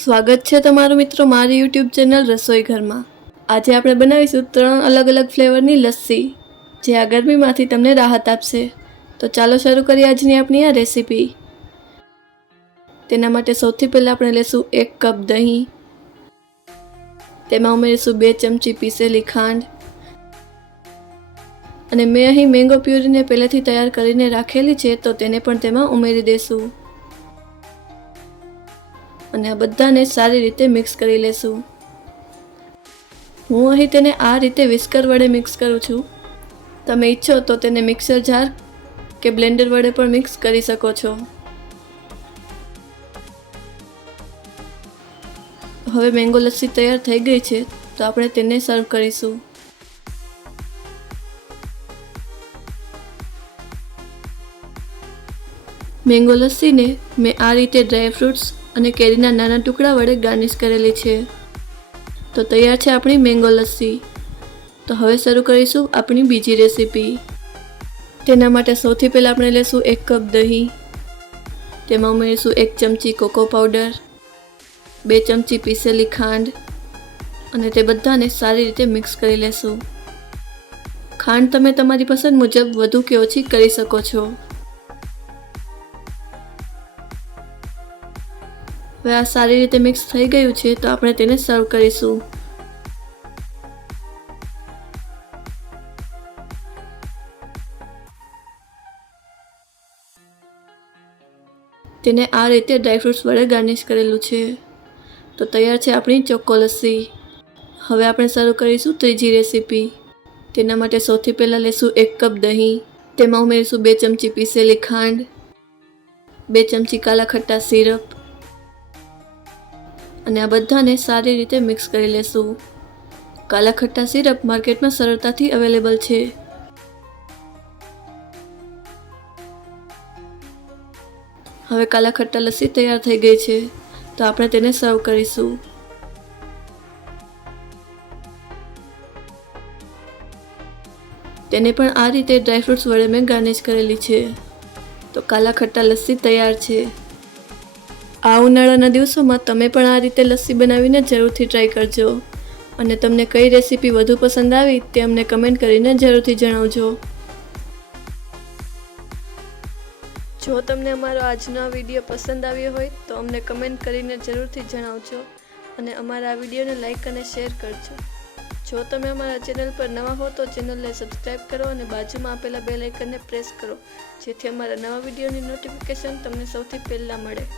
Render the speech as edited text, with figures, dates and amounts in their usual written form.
સ્વાગત છે તમારું મિત્રો મારી યુટ્યુબ ચેનલ રસોઈ ઘરમાં। આજે આપણે બનાવીશું 3 અલગ અલગ ફ્લેવરની લસ્સી જે આ ગરમીમાંથી તમને રાહત આપશે। તો ચાલો શરૂ કરીએ આજની આપણી આ રેસીપી। તેના માટે સૌથી પહેલા આપણે લેશું 1 કપ દહીં, તેમાં ઉમેરીશું 2 ચમચી પીસેલી ખાંડ અને મેં અહીં મેંગો પ્યુરીને પહેલેથી તૈયાર કરીને રાખેલી છે તો તેને પણ તેમાં ઉમેરી દેશું અને આ બધાને સારી રીતે મિક્સ કરી લેશું। હું અહીં તેને આ રીતે વિસ્કર વડે મિક્સ કરું છું। તમે ઈચ્છો તો તેને મિક્સર જાર કે બ્લેન્ડર વડે પણ મિક્સ કરી શકો છો। હવે મેંગો લસ્સી તૈયાર થઈ ગઈ છે તો આપણે તેને સર્વ કરીશું। મેંગો લસ્સીને મેં આ રીતે ડ્રાય ફ્રૂટ્સ અને કેરીના નાના ટુકડા વડે ગાર્નિશ કરેલી છે। તો તૈયાર છે આપણી મેંગો લસ્સી। તો હવે શરૂ કરીશું આપણી બીજી રેસીપી। તેના માટે સૌથી પહેલા આપણે લેશું 1 કપ દહીં, તેમાં ઉમેરીશું 1 ચમચી કોકો પાવડર, 2 ચમચી પીસેલી ખાંડ અને તે બધાને સારી રીતે મિક્સ કરી લેશું। ખાંડ તમે તમારી પસંદ મુજબ વધુ કે ઓછી કરી શકો છો। હવે આ સારી રીતે મિક્સ થઈ ગયું છે તો આપણે તેને સર્વ કરીશું। તેને આ રીતે ડ્રાયફ્રૂટ્સ વડે ગાર્નિશ કરેલું છે। તો તૈયાર છે આપણી ચોકો લસ્સી। હવે આપણે શરૂ કરીશું ત્રીજી રેસીપી। તેના માટે સૌથી પહેલા લેશું 1 કપ દહીં, તેમાં ઉમેરીશું 2 ચમચી પીસેલી ખાંડ, 2 ચમચી કાલા ખટ્ટા સિરપ અને આ બધાને સારી રીતે મિક્સ કરી લેશું। કાલા ખટ્ટા સિરપ માર્કેટમાં સરળતાથી અવેલેબલ છે। હવે કાલા ખટ્ટા લસ્સી તૈયાર થઈ ગઈ છે તો આપણે તેને સર્વ કરીશું। તેને પણ આ રીતે ડ્રાયફ્રૂટ્સ વડે મેં ગાર્નિશ કરેલી છે। તો કાલા ખટ્ટા લસ્સી તૈયાર છે। આ ઉનાળાના દિવસોમાં તમે પણ આ રીતે લસ્સી બનાવીને જરૂરથી ટ્રાય કરજો અને તમને કઈ રેસીપી વધુ પસંદ આવી તે અમને કમેન્ટ કરીને જરૂરથી જણાવજો। જો તમને અમારો આજનો આ વિડીયો પસંદ આવ્યો હોય તો અમને કમેન્ટ કરીને જરૂરથી જણાવજો અને અમારા આ વિડીયોને લાઈક અને શેર કરજો। જો તમે અમારા ચેનલ પર નવા હો તો ચેનલને સબસ્ક્રાઈબ કરો અને બાજુમાં આપેલા બેલ આઇકનને પ્રેસ કરો જેથી અમારા નવા વિડીયોની નોટિફિકેશન તમને સૌથી પહેલાં મળે।